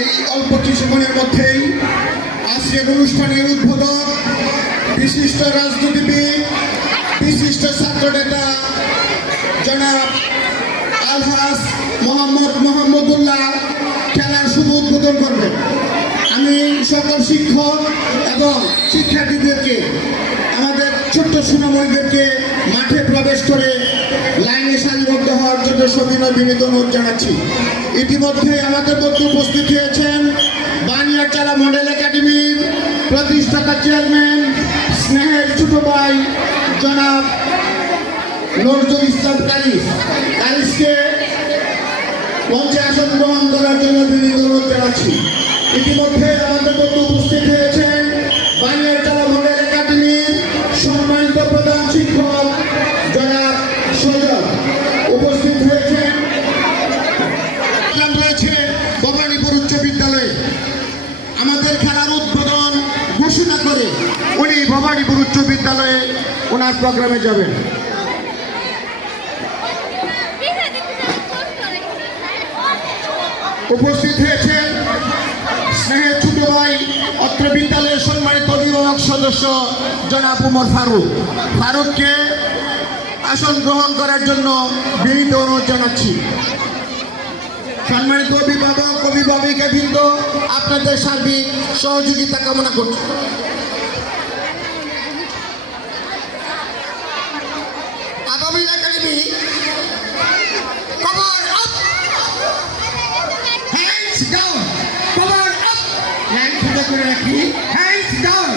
এই অল্প কিছুক্ষণের মধ্যেই আজকের অনুষ্ঠানের উদ্বোধক বিশিষ্ট রাজনীতিবিদ, বিশিষ্ট ছাত্র নেতা জনাব আলহাজ মোহাম্মদুল্লাহ খেলার শুভ উদ্বোধন করবেন। আমি সকল শিক্ষক এবং শিক্ষার্থীদেরকে, আমাদের ছোট্ট সোনামণিদেরকে মাঠে প্রবেশ করে লাইনে সারিবদ্ধ হওয়ার জন্য সবিনয় বিনীত অনুরোধ জানাচ্ছি। ইতিমধ্যে আমাদের মধ্যে উপস্থিত হয়েছেন বানিয়ারচালা মডেল একাডেমির প্রতিষ্ঠাতা চেয়ারম্যান, স্নেহের ছোট ভাই জনাব নজরুল ইসলাম কারিসকে মঞ্চে আসন গ্রহণ করার জন্য বিনীত অনুরোধ জানাচ্ছি। ইতিমধ্যে আমাদের মধ্যে উপস্থিত হয়েছেন বানিয়ারচালা মডেল একাডেমির সম্মানিত প্রধান শিক্ষক জনাব সজল, উপস্থিত হয়েছেন রয়েছে ভবানীপুর উচ্চ বিদ্যালয়ে। আমাদের খেলার উদ্বোধন ঘোষণা করে উনি ভবানীপুর উচ্চ বিদ্যালয়ে ওনার প্রোগ্রামে যাবেন। উপস্থিত হয়েছেন স্নেহের ছোট ভাই অত্র বিদ্যালয়ের সম্মানিত অভিভাবক সদস্য জনাব উমর ফারুককে আসন গ্রহণ করার জন্য বিনীত অনুরোধ জানাচ্ছি। সম্মানিত অভিভাবিকা বৃন্দ, আপনাদের সার্বিক সহযোগিতা কামনা করছি। আগামী academy cover up, hands down, cover up, line সোজা করে রাখি, হ্যান্ডস ডাউন।